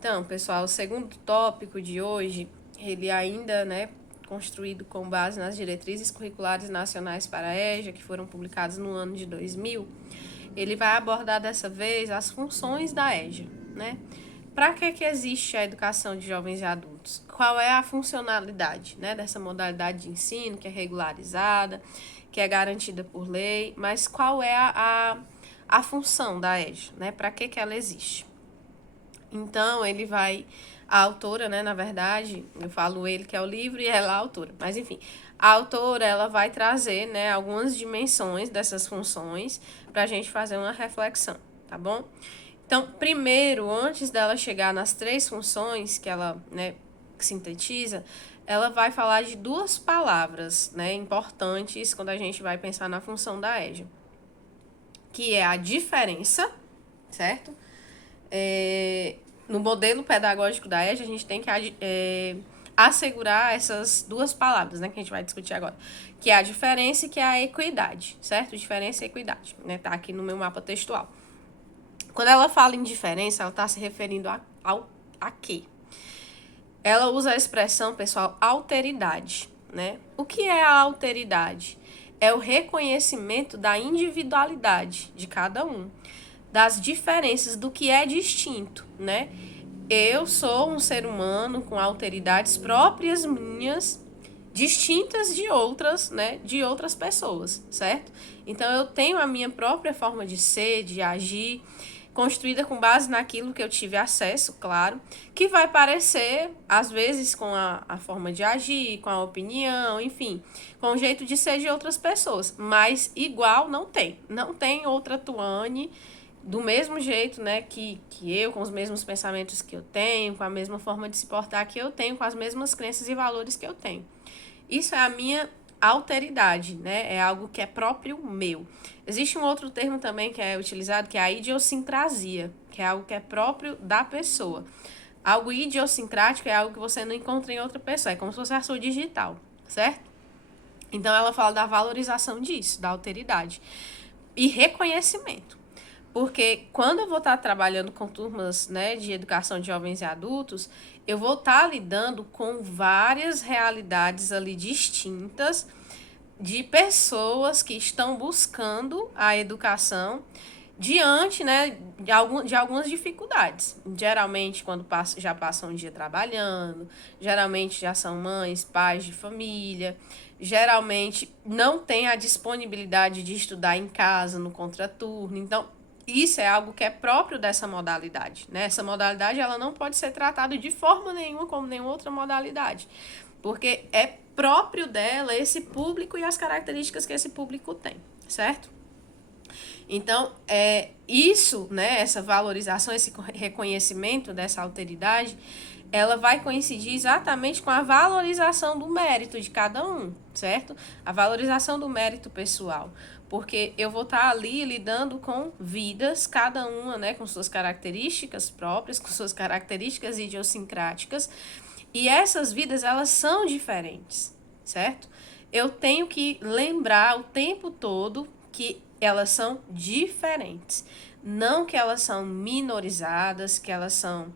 Então, pessoal, o segundo tópico de hoje, ele ainda, construído com base nas diretrizes curriculares nacionais para a EJA, que foram publicadas no ano de 2000, ele vai abordar dessa vez as funções da EJA, né? Para que existe a educação de jovens e adultos? Qual é a funcionalidade, né, dessa modalidade de ensino que é regularizada, que é garantida por lei, mas qual é a função da EJA, né? Para que ela existe? Então, ele vai... A autora, né, na verdade, eu falo ele que é o livro e ela a autora. Mas, enfim, a autora, ela vai trazer, né, algumas dimensões dessas funções para a gente fazer uma reflexão, tá bom? Então, primeiro, antes dela chegar nas 3 funções que ela, né, sintetiza, ela vai falar de 2 palavras, né, importantes quando a gente vai pensar na função da EJA, que é a diferença, certo? No modelo pedagógico da EJA, a gente tem que assegurar essas 2 palavras, né, que a gente vai discutir agora, que é a diferença e que é a equidade, certo? Diferença e equidade, né, tá aqui no meu mapa textual. Quando ela fala em diferença, ela está se referindo a quê? Ela usa a expressão, pessoal, alteridade, né? O que é a alteridade? É o reconhecimento da individualidade de cada um, das diferenças do que é distinto, né? Eu sou um ser humano com alteridades próprias minhas, distintas de outras, né, de outras pessoas, certo? Então eu tenho a minha própria forma de ser, de agir, construída com base naquilo que eu tive acesso, claro, que vai parecer, às vezes, com a forma de agir, com a opinião, enfim, com o jeito de ser de outras pessoas, mas igual não tem. Não tem outra Tuane do mesmo jeito, né, que eu, com os mesmos pensamentos que eu tenho, com a mesma forma de se portar que eu tenho, com as mesmas crenças e valores que eu tenho. Isso é a minha alteridade, né? É algo que é próprio meu. Existe um outro termo também que é utilizado, que é a idiosincrasia, que é algo que é próprio da pessoa. Algo idiosincrático é algo que você não encontra em outra pessoa, é como se fosse a sua digital, certo? Então ela fala da valorização disso, da alteridade. E reconhecimento. Porque quando eu vou estar trabalhando com turmas, né, de educação de jovens e adultos, eu vou estar lidando com várias realidades ali distintas de pessoas que estão buscando a educação diante, né, de algumas dificuldades. Geralmente, quando já passam um dia trabalhando, geralmente já são mães, pais de família, geralmente não tem a disponibilidade de estudar em casa, no contraturno. Então, isso é algo que é próprio dessa modalidade, né? Essa modalidade, ela não pode ser tratada de forma nenhuma como nenhuma outra modalidade, porque é próprio dela esse público e as características que esse público tem, certo? Então, isso, né, essa valorização, esse reconhecimento dessa alteridade, ela vai coincidir exatamente com a valorização do mérito de cada um, certo? A valorização do mérito pessoal. Porque eu vou estar ali lidando com vidas, cada uma, né, com suas características próprias, com suas características idiosincráticas. E essas vidas, elas são diferentes, certo? Eu tenho que lembrar o tempo todo que elas são diferentes. Não que elas são minorizadas, que elas são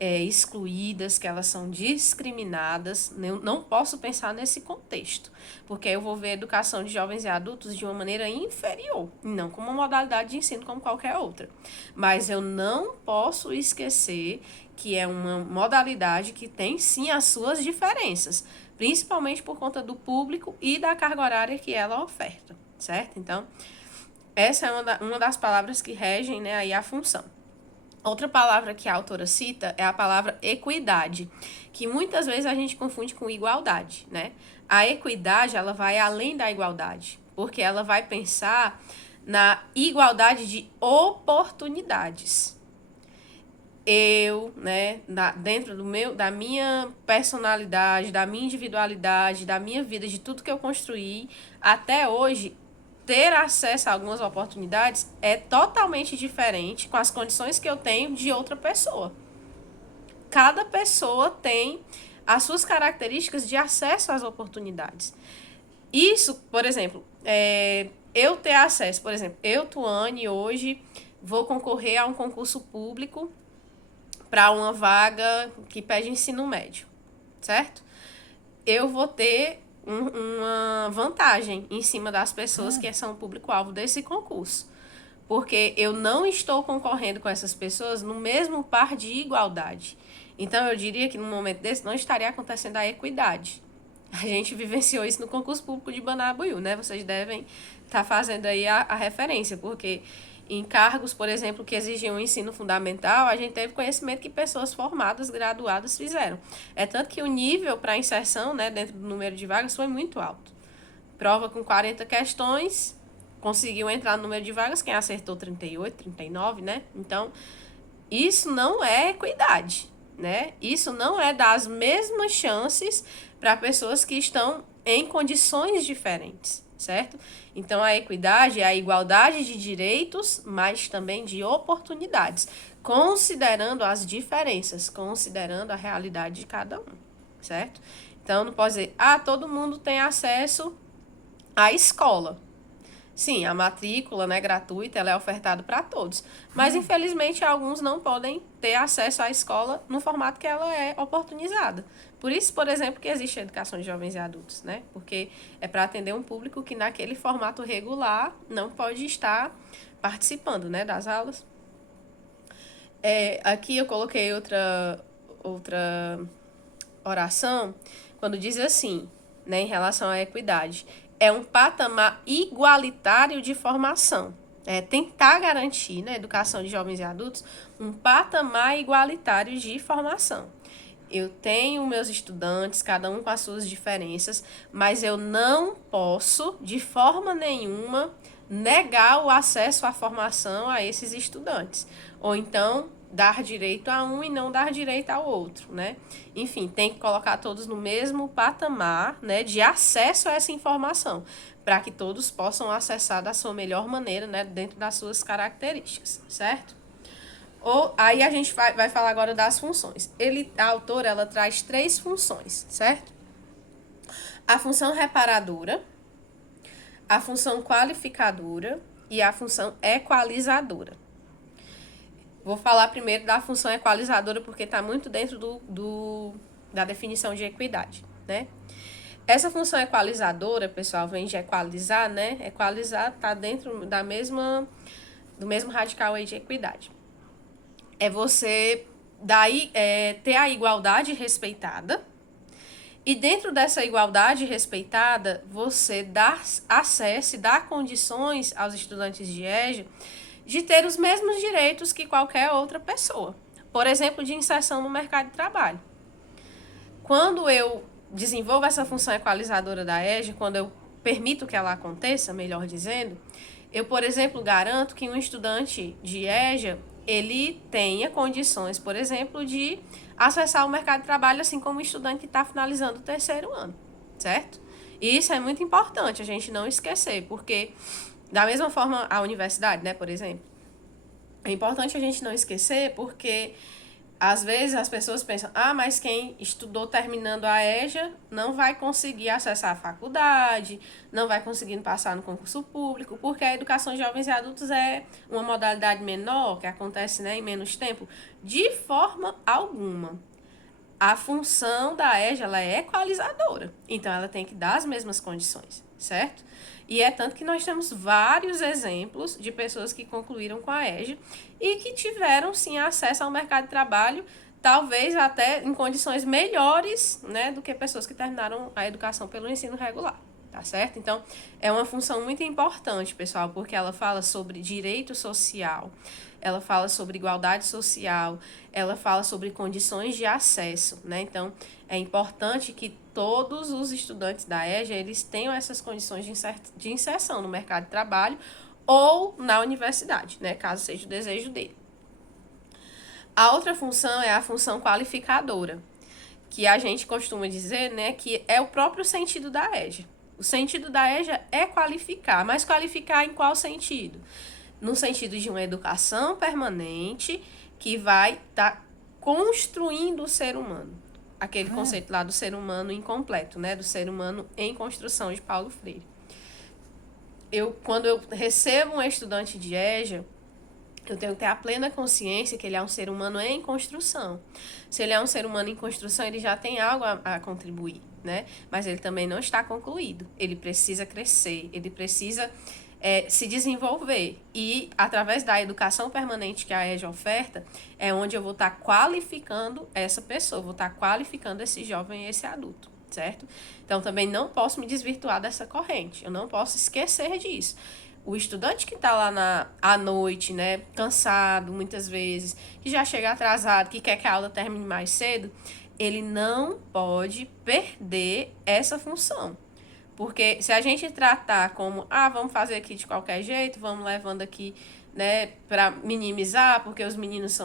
excluídas, que elas são discriminadas. Eu não posso pensar nesse contexto, porque eu vou ver a educação de jovens e adultos de uma maneira inferior, não como uma modalidade de ensino como qualquer outra. Mas eu não posso esquecer que é uma modalidade que tem sim as suas diferenças, principalmente por conta do público e da carga horária que ela oferta, certo? Então, essa é uma das palavras que regem, né, aí a função. Outra palavra que a autora cita é a palavra equidade, que muitas vezes a gente confunde com igualdade, né? A equidade, ela vai além da igualdade, porque ela vai pensar na igualdade de oportunidades. Eu, né, dentro da minha personalidade, da minha individualidade, da minha vida, de tudo que eu construí, até hoje, ter acesso a algumas oportunidades é totalmente diferente com as condições que eu tenho de outra pessoa. Cada pessoa tem as suas características de acesso às oportunidades. Isso, por exemplo, eu ter acesso, por exemplo, eu, Tuane, hoje vou concorrer a um concurso público para uma vaga que pede ensino médio, certo? Eu vou ter uma vantagem em cima das pessoas que são o público-alvo desse concurso. Porque eu não estou concorrendo com essas pessoas no mesmo par de igualdade. Então, eu diria que no momento desse não estaria acontecendo a equidade. A gente vivenciou isso no concurso público de Banabuiú, né? Vocês devem estar fazendo aí a referência, porque em cargos, por exemplo, que exigiam um ensino fundamental, a gente teve conhecimento que pessoas formadas, graduadas fizeram. É tanto que o nível para inserção, né, dentro do número de vagas foi muito alto. Prova com 40 questões, conseguiu entrar no número de vagas, quem acertou 38, 39, né? Então, isso não é equidade, né? Isso não é dar as mesmas chances para pessoas que estão em condições diferentes, certo? Então, a equidade é a igualdade de direitos, mas também de oportunidades, considerando as diferenças, considerando a realidade de cada um, certo? Então, não pode dizer, todo mundo tem acesso à escola. Sim, a matrícula, né, gratuita, ela é ofertada para todos. Mas, infelizmente, alguns não podem ter acesso à escola no formato que ela é oportunizada. Por isso, por exemplo, que existe a educação de jovens e adultos, né? Porque é para atender um público que naquele formato regular não pode estar participando, né, das aulas. Aqui eu coloquei outra oração, quando diz assim, né, em relação à equidade. É um patamar igualitário de formação. É tentar garantir na educação de jovens e adultos um patamar igualitário de formação. Eu tenho meus estudantes, cada um com as suas diferenças, mas eu não posso, de forma nenhuma, negar o acesso à formação a esses estudantes. Ou então, dar direito a um e não dar direito ao outro, né? Enfim, tem que colocar todos no mesmo patamar, né, de acesso a essa informação, para que todos possam acessar da sua melhor maneira, né, dentro das suas características, certo? Aí a gente vai falar agora das funções. A autora, ela traz 3 funções, certo? A função reparadora, a função qualificadora e a função equalizadora. Vou falar primeiro da função equalizadora, porque está muito dentro da definição de equidade, né? Essa função equalizadora, pessoal, vem de equalizar, né? Equalizar está dentro do mesmo radical aí de equidade. É você ter a igualdade respeitada, e dentro dessa igualdade respeitada, você dar acesso e dar condições aos estudantes de EJA de ter os mesmos direitos que qualquer outra pessoa. Por exemplo, de inserção no mercado de trabalho. Quando eu desenvolvo essa função equalizadora da EJA, quando eu permito que ela aconteça, melhor dizendo, eu, por exemplo, garanto que um estudante de EJA, ele tenha condições, por exemplo, de acessar o mercado de trabalho, assim como o estudante que está finalizando o 3º ano, certo? E isso é muito importante a gente não esquecer, porque da mesma forma a universidade, né, por exemplo, é importante a gente não esquecer, porque às vezes as pessoas pensam, mas quem estudou terminando a EJA não vai conseguir acessar a faculdade, não vai conseguir passar no concurso público, porque a educação de jovens e adultos é uma modalidade menor, que acontece, né, em menos tempo. De forma alguma. A função da EJA, ela é equalizadora, então ela tem que dar as mesmas condições, certo? E é tanto que nós temos vários exemplos de pessoas que concluíram com a EJA e que tiveram, sim, acesso ao mercado de trabalho, talvez até em condições melhores, né, do que pessoas que terminaram a educação pelo ensino regular, tá certo? Então, é uma função muito importante, pessoal, porque ela fala sobre direito social, ela fala sobre igualdade social, ela fala sobre condições de acesso, né? Então, é importante que todos os estudantes da EJA, eles tenham essas condições de inserção no mercado de trabalho ou na universidade, né? Caso seja o desejo dele. A outra função é a função qualificadora, que a gente costuma dizer, né, que é o próprio sentido da EJA. O sentido da EJA é qualificar, mas qualificar em qual sentido? No sentido de uma educação permanente que vai estar construindo o ser humano. Aquele conceito lá do ser humano incompleto, né? Do ser humano em construção, de Paulo Freire. Quando eu recebo um estudante de EJA, Eu tenho que ter a plena consciência que ele é um ser humano em construção. Se ele é um ser humano em construção, ele já tem algo a contribuir, né? Mas ele também não está concluído. Ele precisa crescer, ele precisa se desenvolver. E através da educação permanente que a EJA oferta, é onde eu vou estar qualificando essa pessoa, vou estar qualificando esse jovem e esse adulto, certo? Então também não posso me desvirtuar dessa corrente, eu não posso esquecer disso. O estudante que está lá à noite, né, cansado muitas vezes, que já chega atrasado, que quer que a aula termine mais cedo, ele não pode perder essa função. Porque se a gente tratar como, vamos fazer aqui de qualquer jeito, vamos levando aqui, né, para minimizar, porque os meninos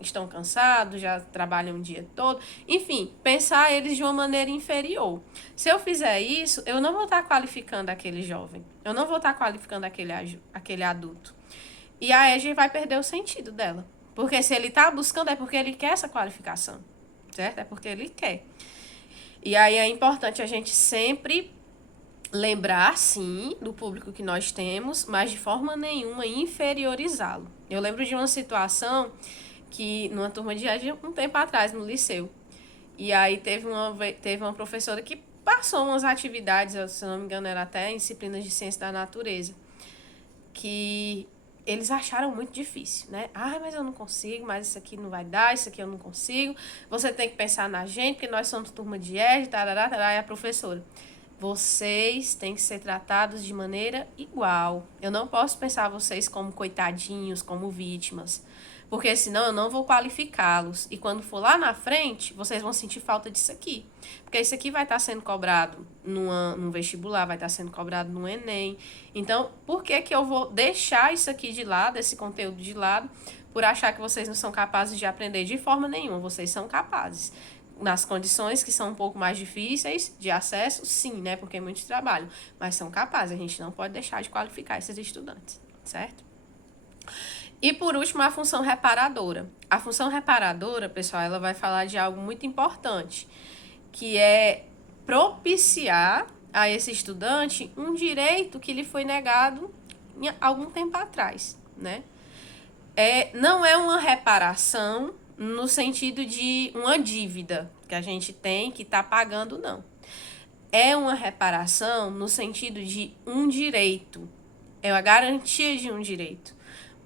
estão cansados, já trabalham o dia todo. Enfim, pensar eles de uma maneira inferior. Se eu fizer isso, eu não vou estar qualificando aquele jovem. Eu não vou estar qualificando aquele adulto. E a EJA vai perder o sentido dela. Porque se ele está buscando, é porque ele quer essa qualificação. Certo? É porque ele quer. E aí é importante a gente sempre lembrar, sim, do público que nós temos, mas de forma nenhuma inferiorizá-lo. Eu lembro de uma situação que, numa turma de EJA, um tempo atrás, no liceu, e aí teve uma professora que passou umas atividades, se não me engano, era até em disciplinas de ciência da natureza, que eles acharam muito difícil, né? Mas eu não consigo, mas isso aqui não vai dar, isso aqui eu não consigo. Você tem que pensar na gente, porque nós somos turma de EJA, tarará, tarará, e a professora: vocês têm que ser tratados de maneira igual. Eu não posso pensar vocês como coitadinhos, como vítimas, porque senão eu não vou qualificá-los. E quando for lá na frente, vocês vão sentir falta disso aqui. Porque isso aqui vai estar sendo cobrado num vestibular, vai estar sendo cobrado no Enem. Então, por que eu vou deixar isso aqui de lado, esse conteúdo de lado, por achar que vocês não são capazes de aprender? De forma nenhuma, vocês são capazes. Nas condições que são um pouco mais difíceis de acesso, sim, né? Porque é muito trabalho. Mas são capazes, a gente não pode deixar de qualificar esses estudantes, certo? E por último, a função reparadora. A função reparadora, pessoal, ela vai falar de algo muito importante, que é propiciar a esse estudante um direito que lhe foi negado algum tempo atrás, né? Não é uma reparação no sentido de uma dívida que a gente tem que está pagando, não. É uma reparação no sentido de um direito. É a garantia de um direito.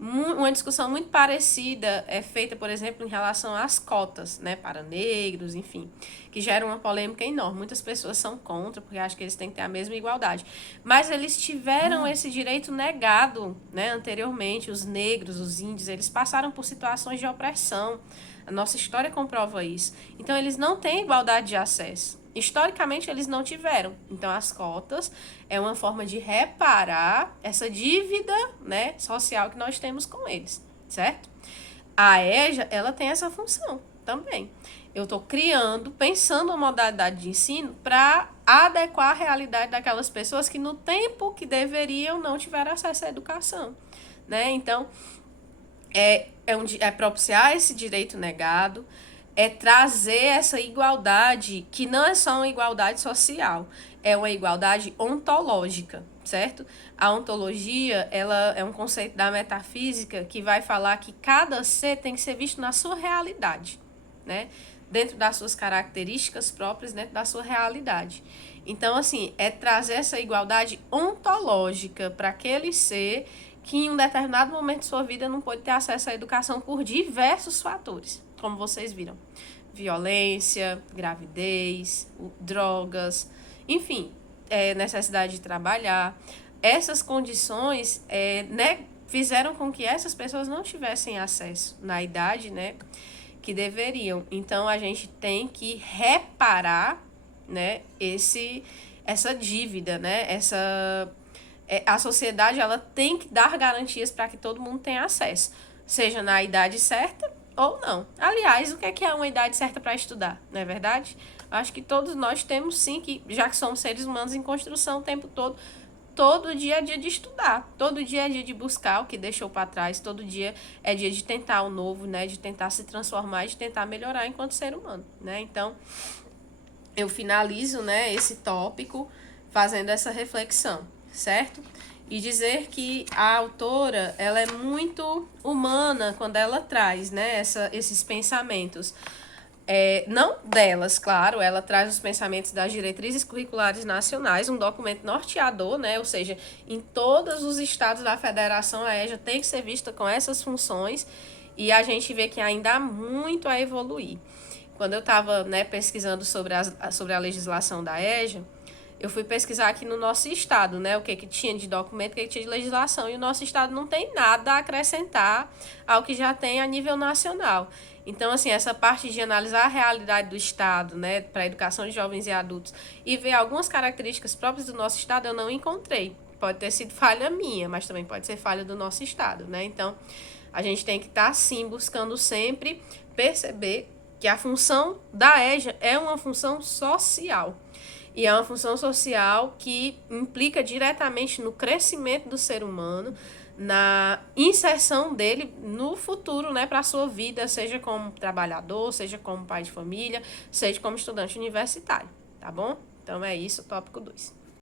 Uma discussão muito parecida é feita, por exemplo, em relação às cotas, né, para negros, enfim, que gera uma polêmica enorme. Muitas pessoas são contra, porque acham que eles têm que ter a mesma igualdade. Mas eles tiveram esse direito negado, né, anteriormente. Os negros, os índios, eles passaram por situações de opressão. A nossa história comprova isso. Então, eles não têm igualdade de acesso. Historicamente, eles não tiveram. Então, as cotas é uma forma de reparar essa dívida, né, social que nós temos com eles, certo? A EJA, ela tem essa função também. Eu estou pensando uma modalidade de ensino para adequar a realidade daquelas pessoas que no tempo que deveriam não tiveram acesso à educação, né? Então, é propiciar esse direito negado, é trazer essa igualdade, que não é só uma igualdade social, é uma igualdade ontológica, certo? A ontologia, ela é um conceito da metafísica que vai falar que cada ser tem que ser visto na sua realidade, né? Dentro das suas características próprias, dentro da sua realidade. Então, assim, é trazer essa igualdade ontológica para aquele ser que em um determinado momento de sua vida não pôde ter acesso à educação por diversos fatores, como vocês viram. Violência, gravidez, drogas, enfim, necessidade de trabalhar. Essas condições fizeram com que essas pessoas não tivessem acesso na idade, né, que deveriam. Então, a gente tem que reparar, né, essa dívida, né, a sociedade, ela tem que dar garantias para que todo mundo tenha acesso, seja na idade certa ou não. Aliás, o que é uma idade certa para estudar, não é verdade? Acho que todos nós temos sim, que já que somos seres humanos em construção o tempo todo dia é dia de estudar, todo dia é dia de buscar o que deixou para trás, todo dia é dia de tentar o novo, né, de tentar se transformar, de tentar melhorar enquanto ser humano, né? Então, eu finalizo, né, esse tópico fazendo essa reflexão, certo? e dizer que a autora ela é muito humana quando ela traz, né, esses pensamentos. Não delas, claro, ela traz os pensamentos das diretrizes curriculares nacionais, um documento norteador, né? Ou seja, em todos os estados da federação, a EJA tem que ser vista com essas funções e a gente vê que ainda há muito a evoluir. Quando eu estava, né, pesquisando sobre a legislação da EJA, eu fui pesquisar aqui no nosso estado, né, o que tinha de documento, o que tinha de legislação, e o nosso estado não tem nada a acrescentar ao que já tem a nível nacional. Então, assim, essa parte de analisar a realidade do estado, né, para a educação de jovens e adultos, e ver algumas características próprias do nosso estado, eu não encontrei. Pode ter sido falha minha, mas também pode ser falha do nosso estado, né? Então, a gente tem que estar, sim, buscando sempre perceber que a função da EJA é uma função social. E é uma função social que implica diretamente no crescimento do ser humano, na inserção dele no futuro, né, para a sua vida, seja como trabalhador, seja como pai de família, seja como estudante universitário, tá bom? Então é isso, tópico 2.